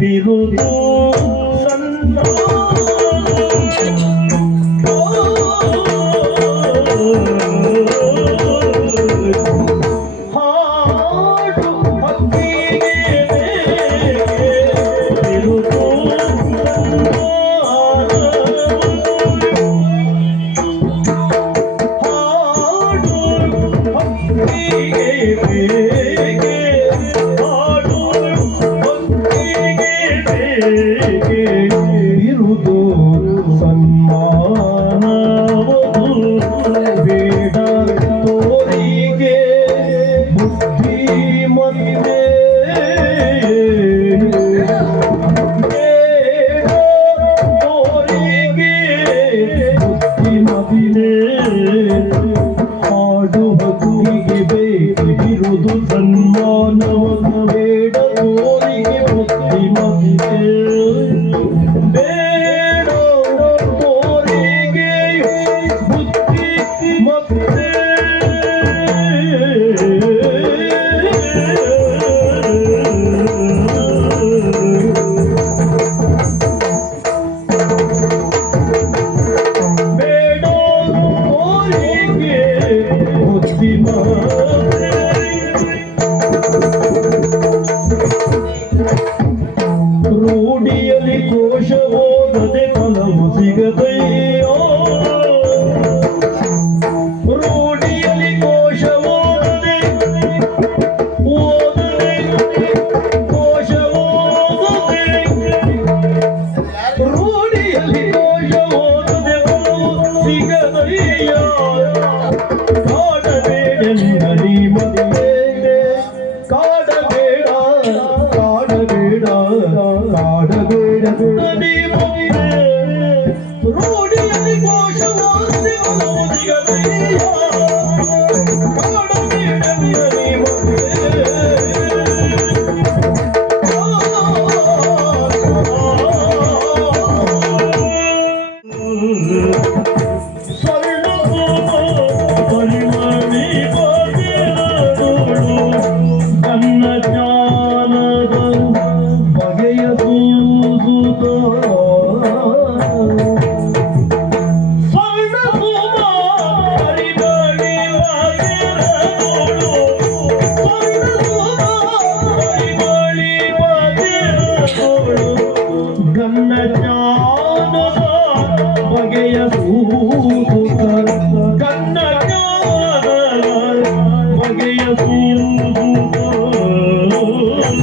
Birudu ಇರುವುದು ಸನ್ಮಾನವದು todos amigos.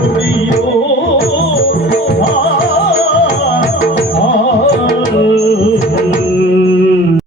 conmigo.